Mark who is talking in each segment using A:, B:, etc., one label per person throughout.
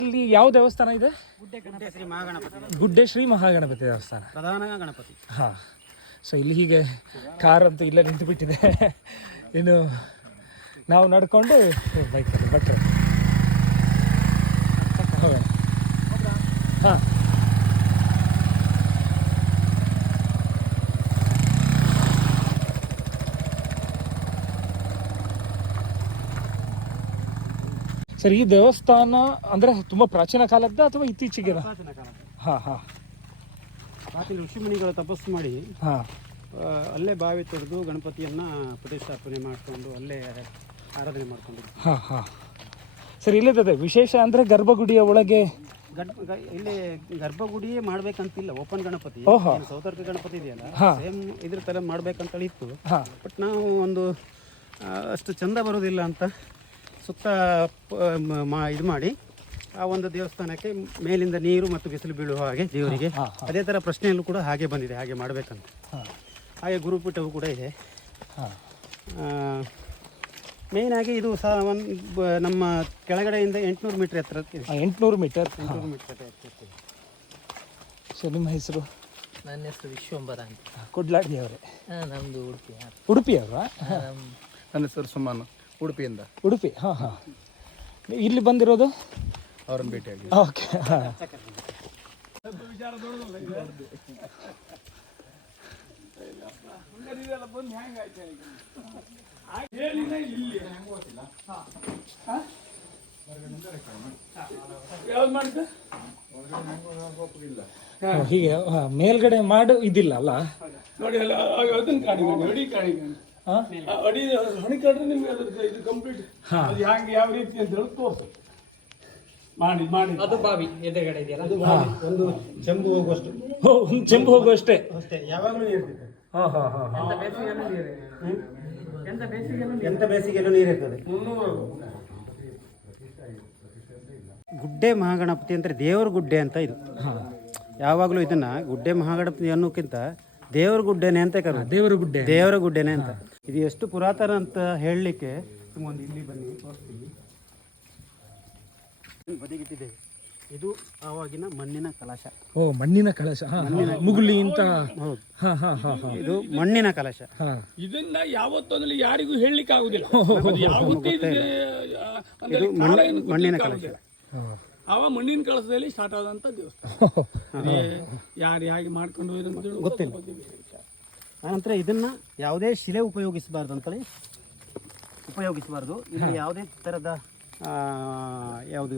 A: ಇಲ್ಲಿ ಯಾವ ದೇವಸ್ಥಾನ ಇದೆ? ಗುಡ್ಡೆ ಶ್ರೀ ಮಹಾಗಣಪತಿ ದೇವಸ್ಥಾನ,
B: ಪ್ರಧಾನ ಗಣಪತಿ.
A: ಹಾಂ. ಸೊ ಇಲ್ಲಿ ಹೀಗೆ ಕಾರ್ ಅಂತೂ ಇಲ್ಲೇ ನಿಂತು ಬಿಟ್ಟಿದೆ. ಇನ್ನು ನಾವು ನಡ್ಕೊಂಡು ಬೈಕಲ್ಲಿ ಭಟ್ರೆ ಹೋಗೋಣ. ಹಾಂ, ಸರ್ ಈ ದೇವಸ್ಥಾನ ಅಂದರೆ ತುಂಬ ಪ್ರಾಚೀನ ಕಾಲದ್ದ ಅಥವಾ ಇತ್ತೀಚೆಗೆ? ಹಾಂ ಹಾಂ.
B: ಪ್ರಾಚೀನ ಋಷಿಮುನಿಗಳು ತಪಸ್ಸು ಮಾಡಿ ಅಲ್ಲೇ ಬಾವಿ ತೊಡೆದು ಗಣಪತಿಯನ್ನು ಪ್ರತಿಷ್ಠಾಪನೆ ಮಾಡಿಕೊಂಡು ಅಲ್ಲೇ ಆರಾಧನೆ ಮಾಡಿಕೊಂಡು.
A: ಹಾಂ ಹಾಂ. ಸರ್ ಇಲ್ಲಿದೆ ವಿಶೇಷ ಅಂದರೆ ಗರ್ಭಗುಡಿಯ ಒಳಗೆ
B: ಇಲ್ಲಿ ಗರ್ಭಗುಡಿಯೇ ಮಾಡ್ಬೇಕಂತಿಲ್ಲ, ಓಪನ್ ಗಣಪತಿ, ಸೌತರ್ಕ ಗಣಪತಿ ಇದೆಯಲ್ಲ ಸೇಮ್ ಇದ್ರ ಥರ ಮಾಡ್ಬೇಕಂತೇಳಿ ಇತ್ತು. ಬಟ್ ನಾವು ಒಂದು ಅಷ್ಟು ಚಂದ ಬರೋದಿಲ್ಲ ಅಂತ ಸುತ್ತ ಇದು ಮಾಡಿ ಆ ಒಂದು ದೇವಸ್ಥಾನಕ್ಕೆ ಮೇಲಿಂದ ನೀರು ಮತ್ತು ಬಿಸಿಲು ಬೀಳುವ ಹಾಗೆ ದೇವರಿಗೆ ಅದೇ ಥರ ಪ್ರಶ್ನೆಯಲ್ಲೂ ಕೂಡ ಹಾಗೆ ಬಂದಿದೆ, ಹಾಗೆ ಮಾಡಬೇಕಂತ. ಹಾಗೆ ಗುರುಪೀಠವು ಕೂಡ ಇದೆ. ಮೇಯ್ನಾಗಿ ಇದು ಸಹ ಒಂದು ನಮ್ಮ ಕೆಳಗಡೆಯಿಂದ 800 ಮೀಟರ್ ಎತ್ತರ.
A: 800 ಮೀಟರ್.
B: 800 ಮೀಟರ್ ಎತ್ತರ.
A: ಸೊ ನಿಮ್ಮ ಹೆಸರು?
C: ನನ್ನ ಹೆಸರು ವಿಶ್ವಂಬರ ಅಂತ.
A: ಕೊಡ್ಲಾಡಿ ಅವರೇ?
C: ನಮ್ಮದು ಉಡುಪಿ.
A: ಉಡುಪಿಯವರಾ?
D: ನನ್ನ ಹೆಸರು ಸುಮಾನು, ಉಡುಪಿಯಿಂದ.
A: ಉಡುಪಿ. ಹಾಂ ಹಾಂ. ಇಲ್ಲಿ ಬಂದಿರೋದು
D: ಅವ್ರನ್ನ ಭೇಟಿಯಾಗಿ.
A: ಓಕೆ. ಹಾಂ. ಹೀಗೆ ಮೇಲ್ಗಡೆ ಮಾಡು ಇದಿಲ್ಲ ಅಲ್ಲ
E: ನೋಡಿ ಅಲ್ಲ, ಅದನ್ನ ಕಾಣಿ ಅಡಿ ಹೊಣಿಕೊಂಡ್ರೆ ನಿಮ್ಗೆ ಅದ್ರ ಇದು ಕಂಪ್ಲೀಟ್ ಅದು ಹ್ಯಾಂಗೆ ಯಾವ ರೀತಿ ಅಂತ ಹೇಳಿ ತೋರಿಸು ಮಾಡಿ ಮಾಡಿ.
C: ಅದು ಬಾವಿ ಎದುರುಗಡೆ ಇದೆಯಲ್ಲ,
B: ಒಂದು ಚೆಂಬು ಹೋಗುವಷ್ಟು.
A: ಒಂದು ಚೆಂಬು ಹೋಗುವಷ್ಟೇ
B: ಅಷ್ಟೇ, ಯಾವಾಗಲೂ ನೀರಿರ್ತದೆ.
A: ಹಾಂ ಹಾಂ ಹಾಂ.
B: ಎಂಥ ಬೇಸಿಗೆಯಲ್ಲೂ ನೀರಿರ್ತದೆ. ಗುಡ್ಡೆ ಮಹಾಗಣಪತಿ ಅಂದರೆ ದೇವರ ಗುಡ್ಡೆ ಅಂತ ಇದು. ಯಾವಾಗಲೂ ಇದನ್ನ ಗುಡ್ಡೆ ಮಹಾಗಣಪತಿ ಅನ್ನೋಕ್ಕಿಂತ ದೇವರ ಗುಡ್ಡೆನೆ ಅಂತ ಕರೆದು,
A: ದೇವರ ಗುಡ್ಡೆ,
B: ದೇವರ ಗುಡ್ಡೆನೆ ಅಂತ. ಇದು ಎಷ್ಟು ಪುರಾತನ ಅಂತ ಹೇಳಲಿಕ್ಕೆ ನಿಮ್ಮೊಂದು ಇಲ್ಲಿ ಬನ್ನಿ ತೋರಿಸ್ತೀವಿ. ಬದಿಗಿಟ್ಟಿದ್ದೇವೆ. ಇದು ಆವಾಗಿನ ಮಣ್ಣಿನ ಕಲಶ.
A: ಓ, ಮಣ್ಣಿನ ಕಲಶ. ಮುಗುಳಿ ಅಂತ.
B: ಹೌದು.
A: ಹಾಂ ಹಾಂ ಹಾಂ ಹಾಂ.
B: ಇದು ಮಣ್ಣಿನ ಕಲಶ.
E: ಇದನ್ನ ಯಾವತ್ತೊಂದಲ್ಲಿ ಯಾರಿಗೂ ಹೇಳಲಿಕ್ಕೆ ಆಗುದಿಲ್ಲ.
B: ಇದು ಮಣ್ಣಿನ ಕಲಶ.
E: ಅವ ಮಣ್ಣಿನ ಕಳಸದಲ್ಲಿ ಸ್ಟಾರ್ಟ್ ಆದಂತ ದೇವಸ್ಥಾನ. ಯಾರು ಹೇಗೆ ಮಾಡ್ಕೊಂಡು
B: ಗೊತ್ತಿಲ್ಲ. ಆನಂತರ ಇದನ್ನ ಯಾವುದೇ ಶಿಲೆ ಉಪಯೋಗಿಸಬಾರ್ದು ಅಂತೇಳಿ ಉಪಯೋಗಿಸಬಾರ್ದು. ಇಲ್ಲಿ ಯಾವುದೇ ಥರದ ಯಾವುದು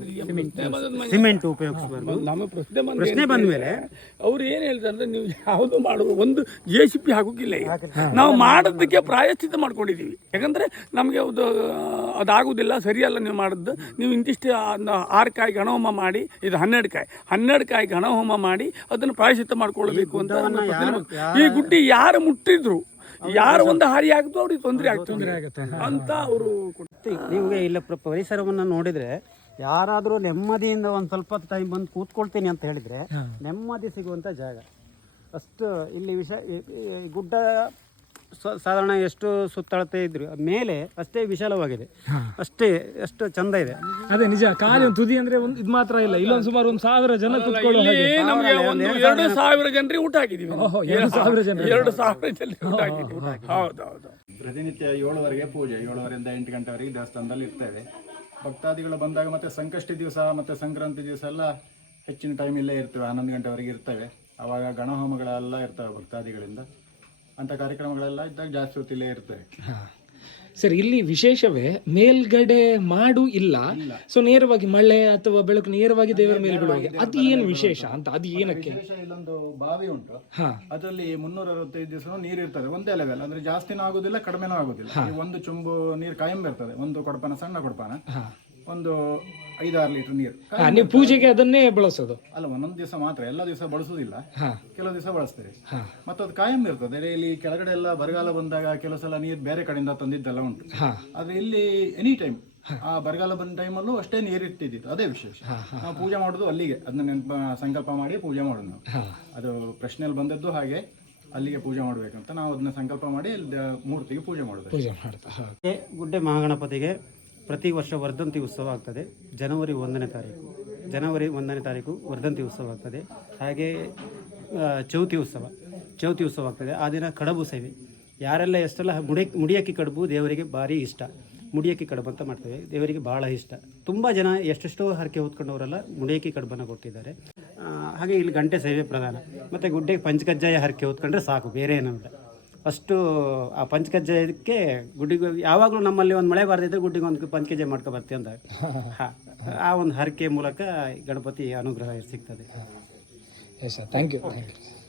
B: ಸಿಮೆಂಟ್ ಉಪಯೋಗಿಸಬಾರ್ದು.
E: ನಮ್ಮ
B: ಪ್ರಶ್ನೆ ಬಂದ ಮೇಲೆ
E: ಅವ್ರು ಏನು ಹೇಳ್ತಾರೆ ಅಂದ್ರೆ, ನೀವು ಯಾವುದು ಮಾಡುವ ಒಂದು JCP ಹಾಕೋಕ್ಕಿಲ್ಲ. ನಾವು ಮಾಡೋದಕ್ಕೆ ಪ್ರಾಯಶ್ಚಿತ್ತ ಮಾಡ್ಕೊಂಡಿದ್ದೀವಿ. ಯಾಕಂದ್ರೆ ನಮಗೆ ಅದಾಗುದಿಲ್ಲ, ಸರಿಯಲ್ಲ ನೀವು ಮಾಡಿದ್ದು. ನೀವು ಇಂತಿಷ್ಟು 6 ಕಾಯಿ ಗಣಹೋಮ ಮಾಡಿ, ಇದು 12 ಕಾಯಿ ಗಣಹೋಮ ಮಾಡಿ ಅದನ್ನು ಪ್ರಾಯಶ್ಚಿತ್ತ ಮಾಡ್ಕೊಳ್ಬೇಕು ಅಂತ. ಈ ಗುಡ್ಡಿ ಯಾರು ಮುಟ್ಟಿದ್ರು, ಯಾರು ಒಂದು ಹಾರಿ ಆಗುತ್ತೋ ಅವ್ರಿಗೆ ತೊಂದರೆ ಆಗುತ್ತೆ ಅಂತ ಅವರು.
B: ನೀವು ಇಲ್ಲ ಪರಿಸರವನ್ನು ನೋಡಿದ್ರೆ, ಯಾರಾದರೂ ನೆಮ್ಮದಿಯಿಂದ ಒಂದು ಸ್ವಲ್ಪ ಟೈಮ್ ಬಂದು ಕೂತ್ಕೊಳ್ತೀನಿ ಅಂತ ಹೇಳಿದ್ರೆ ನೆಮ್ಮದಿ ಸಿಗುವಂಥ ಜಾಗ. ಅಷ್ಟು ಇಲ್ಲಿ ಗುಡ್ಡ ಸಾಧಾರಣ ಎಷ್ಟು ಸುತ್ತಳತೆ ಇದ್ರು ಮೇಲೆ ಅಷ್ಟೇ ವಿಶಾಲವಾಗಿದೆ, ಅಷ್ಟು ಚಂದ ಇದೆ.
A: ಅದೇ ನಿಜ. ಖಾಲಿ ಒಂದು ತುದಿ ಅಂದ್ರೆ ಒಂದು ಇದು ಮಾತ್ರ ಇಲ್ಲ, ಇಲ್ಲೊಂದು ಸುಮಾರು 1,000 ಜನ ಕುತ್ಕೊಳ್ಳೋ ಹಾಗೆ.
E: 2,000 ಜನರಿಗೆ ಊಟ ಹಾಕಿದ್ದೀವಿ.
A: 2,000 ಜನ.
E: 2,000 ಜನರಿಗೆ ಊಟ ಹಾಕಿದ್ದೀವಿ. ಹೌದೌದು.
D: ಪ್ರತಿನಿತ್ಯ 7ವರೆಗೆ ಪೂಜೆ, 7 ರಿಂದ 8 ಗಂಟೆವರೆಗೆ ದೇವಸ್ಥಾನದಲ್ಲಿ ಇರ್ತೇವೆ. ಭಕ್ತಾದಿಗಳು ಬಂದಾಗ ಮತ್ತೆ ಸಂಕಷ್ಟಿ ದಿವಸ ಮತ್ತೆ ಸಂಕ್ರಾಂತಿ ದಿವಸ ಎಲ್ಲ ಹೆಚ್ಚಿನ ಟೈಮ್ ಇಲ್ಲೇ ಇರ್ತೇವೆ. 11 ಗಂಟೆವರೆಗೆ ಇರ್ತೇವೆ. ಆವಾಗ ಗಣಹೋಮಗಳೆಲ್ಲ ಇರ್ತವೆ ಭಕ್ತಾದಿಗಳಿಂದ. ಅಂಥ ಕಾರ್ಯಕ್ರಮಗಳೆಲ್ಲ ಇದ್ದಾಗ ಜಾಸ್ತಿ ಹೊತ್ತಿಲ್ಲೇ ಇರ್ತೇವೆ.
A: ಸರ್ ಇಲ್ಲಿ ವಿಶೇಷವೇ ಮೇಲ್ಗಡೆ ಮಾಡು ಇಲ್ಲ. ಸೊ ನೇರವಾಗಿ ಮಳೆ ಅಥವಾ ಬೆಳಕು ನೇರವಾಗಿ ದೇವರ ಮೇಲೆ ಬೀಳುವಾಗ ಅದು ಏನು ವಿಶೇಷ ಅಂತ? ಅದು ಏನಕ್ಕೆ?
D: ಇಲ್ಲೊಂದು ಬಾವಿ ಉಂಟು, ಅದರಲ್ಲಿ 365 ದಿವಸ ನೀರು ಇರ್ತದೆ. ಒಂದೇ ಲೆವೆಲ್ ಅಂದ್ರೆ ಜಾಸ್ತಿನೂ ಆಗುದಿಲ್ಲ, ಕಡಿಮೆನೂ ಆಗುದಿಲ್ಲ. ಒಂದು ಚುಂಬು ನೀರು ಕಾಯಂ ಇರ್ತದೆ. ಒಂದು ಕೊಡಪಾನ, ಸಣ್ಣ ಕೊಡಪಾನ, ಒಂದು 5-6 ಲೀಟರ್ ನೀರು.
A: ನೀವು ಪೂಜೆಗೆ ಅದನ್ನೇ ಬಳಸೋದು
D: ಅಲ್ಲ, ಒಂದೊಂದು ದಿವಸ ಮಾತ್ರ, ಎಲ್ಲ ದಿವಸ ಬಳಸುದಿಲ್ಲ, ಕೆಲವು ದಿವಸ ಬಳಸ್ತೀರಿ. ಮತ್ತೆ ಅದು ಕಾಯಂ ಇರ್ತದೆ. ಇಲ್ಲಿ ಕೆಳಗಡೆ ಎಲ್ಲ ಬರಗಾಲ ಬಂದಾಗ ಕೆಲವು ಸಲ ನೀರು ಬೇರೆ ಕಡೆಯಿಂದ ತಂದಿದ್ದೆಲ್ಲ ಉಂಟು. ಆದ್ರೆ ಇಲ್ಲಿ ಎನಿ ಟೈಮ್, ಆ ಬರಗಾಲ ಬಂದ ಟೈಮಲ್ಲೂ ಅಷ್ಟೇ ನೀರು ಇರ್ತಿದ್ದಿತ್ತು. ಅದೇ ವಿಶೇಷ. ನಾವು ಪೂಜೆ ಮಾಡೋದು ಅಲ್ಲಿಗೆ, ಅದನ್ನ ಸಂಕಲ್ಪ ಮಾಡಿ ಪೂಜೆ ಮಾಡೋದು ನಾವು. ಅದು ಪ್ರಶ್ನೆಯಲ್ಲಿ ಬಂದದ್ದು ಹಾಗೆ, ಅಲ್ಲಿಗೆ ಪೂಜೆ ಮಾಡ್ಬೇಕಂತ ನಾವು ಅದನ್ನ ಸಂಕಲ್ಪ ಮಾಡಿ ಮೂರ್ತಿಗೆ ಪೂಜೆ ಮಾಡೋದು.
B: ಗುಡ್ಡೆ ಮಹಾಗಣಪತಿಗೆ ಪ್ರತಿ ವರ್ಷ ವರ್ಧಂತಿ ಉತ್ಸವ ಆಗ್ತದೆ ಜನವರಿ 1ನೇ ತಾರೀಕು ವರ್ಧಂತಿ ಉತ್ಸವ ಆಗ್ತದೆ. ಹಾಗೆ ಚೌತಿ ಉತ್ಸವ ಆಗ್ತದೆ. ಆ ದಿನ ಕಡಬು ಸೇವೆ, ಯಾರೆಲ್ಲ ಎಷ್ಟೆಲ್ಲ ಮುಡಿಯಕ್ಕಿ ಕಡುಬು ದೇವರಿಗೆ ಭಾರಿ ಇಷ್ಟ. ಮುಡಿಯಕ್ಕಿ ಕಡುಬು ಅಂತ ಮಾಡ್ತೇವೆ, ದೇವರಿಗೆ ಭಾಳ ಇಷ್ಟ. ತುಂಬ ಜನ ಎಷ್ಟೆಷ್ಟೋ ಹರಕೆ ಹೊತ್ಕೊಂಡವರೆಲ್ಲ ಮುಡಿಯಕ್ಕಿ ಕಡುಬನ್ನು ಕೊಟ್ಟಿದ್ದಾರೆ. ಹಾಗೆ ಇಲ್ಲಿ ಗಂಟೆ ಸೇವೆ ಪ್ರಧಾನ, ಮತ್ತು ಗುಡ್ಡೆಗೆ ಪಂಚಕಜ್ಜಾಯ ಹರಕೆ ಹೊತ್ಕೊಂಡ್ರೆ ಸಾಕು, ಬೇರೆ ಏನಿಲ್ಲ. ಅಷ್ಟು ಆ ಪಂಚಕಜ್ಜಾಯಕ್ಕೆ ಗುಡ್ಡಿಗೆ ಯಾವಾಗಲೂ ನಮ್ಮಲ್ಲಿ ಒಂದು ಮಳೆ ಬಾರದಿದ್ದರೆ ಗುಡ್ಡಿಗೆ ಒಂದು ಪಂಚಕಜ್ಜಾಯ ಮಾಡ್ಕೊ ಬರ್ತೀವಿ ಅಂತ. ಆ ಒಂದು ಹರಕೆ ಮೂಲಕ ಗಣಪತಿ ಅನುಗ್ರಹ ಸಿಗ್ತದೆ.
A: Yes sir, thank you.